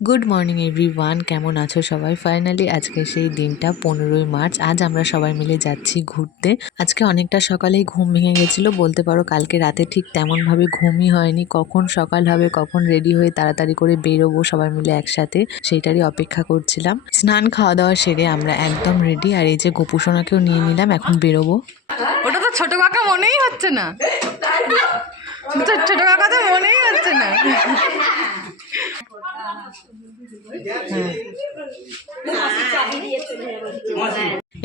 Good morning everyone, কেমন আছো সবাই? ফাইনালি আজকে সেই দিনটা 15ই মার্চ। আজ আমরা সবাই মিলে যাচ্ছি ঘুরতে। আজকে অনেকটা সকালেই ঘুম ভেঙে গেছিলো, বলতে পারো কালকে রাতে ঠিক তেমনভাবে ঘুমই হয়নি। কখন সকাল হবে, কখন রেডি হয়ে তাড়াতাড়ি করে বেরোবো সবাই মিলে একসাথে, সেইটারই অপেক্ষা করছিলাম। স্নান খাওয়া দাওয়া সেরে আমরা একদম রেডি, আর এই যে গোপুসোনাকেও নিয়ে নিলাম, এখন বেরোবো। ওটা তো ছোট কাকা মনেই হচ্ছে না, ছোট কাকা তো মনেই হচ্ছে না।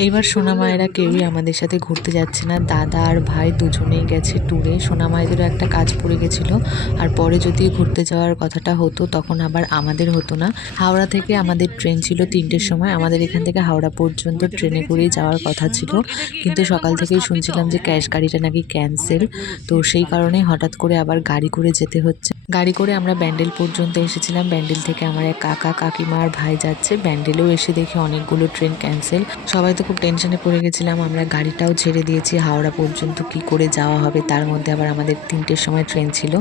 এইবার সোনা মায়েরা কেউই আমাদের সাথে ঘুরতে যাচ্ছে না। দাদা আর ভাই দুজনেই গেছে ট্যুরে। সোনা মায়েদেরও একটা কাজ পড়ে গেছিলো, আর পরে যদি ঘুরতে যাওয়ার কথাটা হতো তখন আবার আমাদের হতো না। হাওড়া থেকে আমাদের ট্রেন ছিল 3টের সময়। আমাদের এখান থেকে হাওড়া পর্যন্ত ট্রেনে করেই যাওয়ার কথা ছিল, কিন্তু সকাল থেকেই শুনছিলাম যে ক্যাশ গাড়িটা নাকি ক্যান্সেল। তো সেই কারণে হঠাৎ করে আবার গাড়ি করে যেতে হচ্ছে। গাড়ি করে আমরা ব্যান্ডেল পর্যন্ত এসেছিলাম। ব্যান্ডেল থেকে আমার এক কাকা কাকিমা আর ভাই যাচ্ছে। ব্যান্ডেলেও এসে দেখি অনেকগুলো ট্রেন ক্যান্সেল। সবাই তো খুব টেনশনে পড়ে গেছিলাম। আমরা গাড়িটাও ছেড়ে দিয়েছি। হাওড়া পর্যন্ত কি করে যাওয়া হবে, তার মধ্যে আবার আমাদের 3টের সময় ট্রেন ছিল।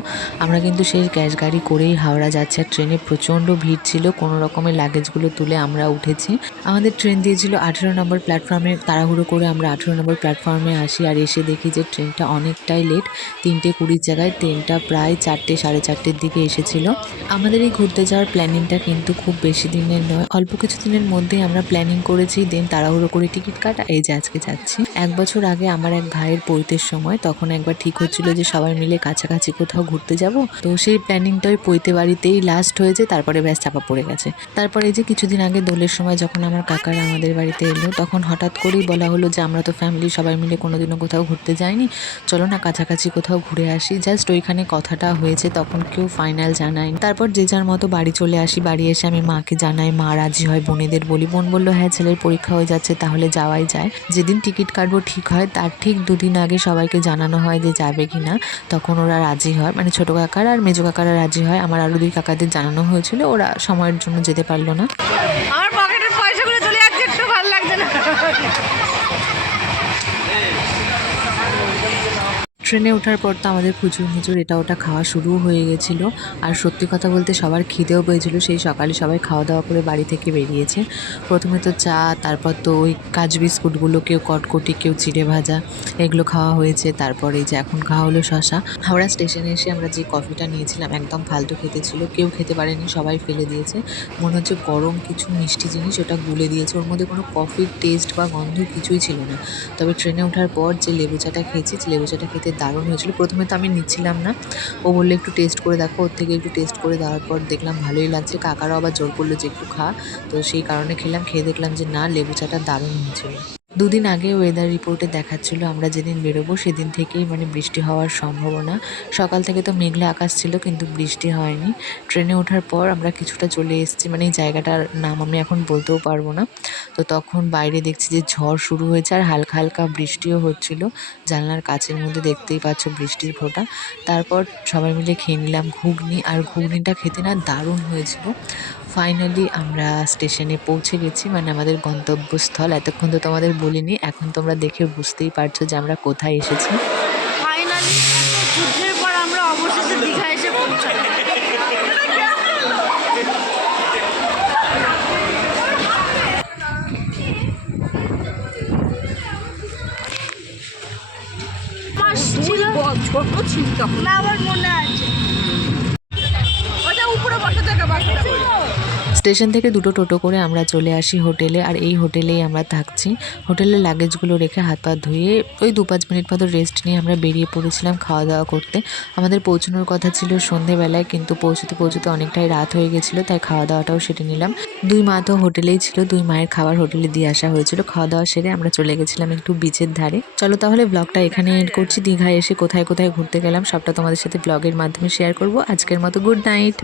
আমরা কিন্তু সেই ক্যাশ গাড়ি করেই হাওড়া যাচ্ছি। আর ট্রেনে প্রচণ্ড ভিড় ছিল, কোনো রকমের লাগেজগুলো তুলে আমরা উঠেছি। আমাদের ট্রেন দিয়েছিল 18 নম্বর প্ল্যাটফর্মে। তাড়াহুড়ো করে আমরা 18 নম্বর প্ল্যাটফর্মে আসি, আর এসে দেখি যে ট্রেনটা অনেকটাই লেট। 3:20 জায়গায় ট্রেনটা প্রায় 4টে সাড়ে 4টের দিকে এসেছিল। আমাদের এই ঘুরতে যাওয়ার প্ল্যানিংটা কিন্তু খুব বেশি দিনের নয়, অল্প কিছু দিনের মধ্যেই আমরা প্ল্যানিং করেছি। দেন তাড়াহুড়ো করে টিকিট কাটা, এই যে আজকে যাচ্ছি। 1 বছর আগে আমার এক ভাইয়ের পৈতের সময় তখন একবার ঠিক হচ্ছিল যে সবাই মিলে কাছাকাছি কোথাও ঘুরতে যাব। তো সেই প্ল্যানিংটা ওই পৈতে বাড়িতেই লাস্ট হয়েছে, তারপরে ব্যাস চাপা পড়ে গেছে। তারপরে এই যে কিছুদিন আগে দোলের সময় যখন আমার কাকারা আমাদের বাড়িতে এলো, তখন হঠাৎ করেই বলা হলো যে আমরা তো ফ্যামিলি সবাই মিলে কোনোদিনও কোথাও ঘুরতে যাইনি, চলো না কাছাকাছি কোথাও ঘুরে আসি। জাস্ট ওইখানে কথাটা হয়েছে, তখন কেউ ফাইনাল জানায়নি। তারপর যে যার মতো বাড়ি চলে আসি। বাড়ি এসে আমি মাকে জানাই, মা রাজি হয়। বোনেদের বলি, বোন বললো হ্যাঁ ছেলের পরীক্ষা হয়ে যাচ্ছে, তাহলে যাওয়াই যায়। যেদিন টিকিট কাটবো ঠিক হয়, তার ঠিক 2 দিন আগে সবাইকে জানানো হয় যে যাবে কিনা। তখন ওরা রাজি হয়, মানে ছোটো কাকারা আর মেজো কাকারা রাজি হয়। আমার আরও 2 কাকাদের জানানো হয়েছিল, ওরা সময়ের জন্য যেতে পারলো না। আমার পকেটের পয়সাগুলো চলে যাচ্ছে, একটু ভালো লাগছে না। ট্রেনে ওঠার পর তো আমাদের খুচুর মুচুর এটা ওটা খাওয়া শুরু হয়ে গেছিলো। আর সত্যি কথা বলতে সবার খিদেও পেয়েছিল। সেই সকালে সবাই খাওয়া দাওয়া করে বাড়ি থেকে বেরিয়েছে। প্রথমে তো চা, তারপর তো ওই কাজু বিস্কুটগুলো, কেউ কটকটি, কেউ চিড়ে ভাজা, এগুলো খাওয়া হয়েছে। তারপরে এই যে এখন খাওয়া হলো শশা। হাওড়া স্টেশনে এসে আমরা যে কফিটা নিয়েছিলাম একদম ফালতু খেতে ছিল, কেউ খেতে পারেনি, সবাই ফেলে দিয়েছে। মনে হচ্ছে গরম কিছু মিষ্টি জিনিস ওটা গুলে দিয়েছে, ওর মধ্যে কোনো কফির টেস্ট বা গন্ধ কিছুই ছিল না। তবে ট্রেনে ওঠার পর যে লেবু চাটা খেয়েছি, লেবু চাটা খেতে দারুণ হয়েছিল। প্রথমে তো আমি নিচ্ছিলাম না, ও বললো একটু টেস্ট করে দেখো। ওর থেকে একটু টেস্ট করে দেওয়ার পর দেখলাম ভালোই লাগছে। কাকারও আবার জোর করলো যে একটু খা। তো সেই কারণে খেলাম। খেয়ে দেখলাম যে না, লেবু চাটা দারুণ হয়েছিল। 2 দিন আগে ওয়েদার রিপোর্টে দেখাচ্ছিল আমরা যেদিন বেরোবো সেদিন থেকেই মানে বৃষ্টি হওয়ার সম্ভাবনা। সকাল থেকে তো মেঘলা আকাশ ছিল, কিন্তু বৃষ্টি হয়নি। ট্রেনে ওঠার পর আমরা কিছুটা চলে এসেছি, মানে এই জায়গাটার নাম আমি এখন বলতেও পারবো না। তো তখন বাইরে দেখছি যে ঝড় শুরু হয়েছে, আর হালকা হালকা বৃষ্টিও হচ্ছিল। জানলার কাচের মধ্যে দেখতেই পাচ্ছ বৃষ্টির ফোঁটা। তারপর সবাই মিলে খেয়ে নিলাম ঘুগনি, আর ঘুগনিটা খেতে না দারুণ হয়েছিল। ফাইনালি আমরা স্টেশনে পৌঁছে গেছি, মানে আমাদের গন্তব্যস্থল। এতক্ষণ তো তোমাদের বলিনি, এখন তোমরা দেখে বুঝতেই পারছো যে আমরা কোথায় এসেছি। ফাইনালি যুদ্ধের পর আমরা অবশেষে দীঘা এসে পৌঁছালাম। ছোট ছিল তখন, আমার মনে আছে। ওটা উপরে বসে থাকে বাসটা। স্টেশন থেকে 2টো টোটো করে আমরা চলে আসি হোটেলে, আর এই হোটেলেই আমরা থাকছি। হোটেলের লাগেজগুলো রেখে হাত পা ধুয়ে ওই 2-5 মিনিট মতো রেস্ট নিয়ে আমরা বেরিয়ে পড়েছিলাম খাওয়া দাওয়া করতে। আমাদের পৌঁছানোর কথা ছিল সন্ধেবেলায়, কিন্তু পৌঁছতে পৌঁছতে অনেকটাই রাত হয়ে গেছিলো, তাই খাওয়া দাওয়াটাও সেরে নিলাম। 2 মা তো হোটেলেই ছিল, 2 মায়ের খাবার হোটেলে দিয়ে আসা হয়েছিল। খাওয়া দাওয়া সেরে আমরা চলে গেছিলাম একটু বিচের ধারে। চলো তাহলে ব্লগটা এখানে এন্ড করছি। দীঘায় এসে কোথায় কোথায় ঘুরতে গেলাম সবটা তোমাদের সাথে ব্লগের মাধ্যমে শেয়ার করব। আজকের মতো গুড নাইট।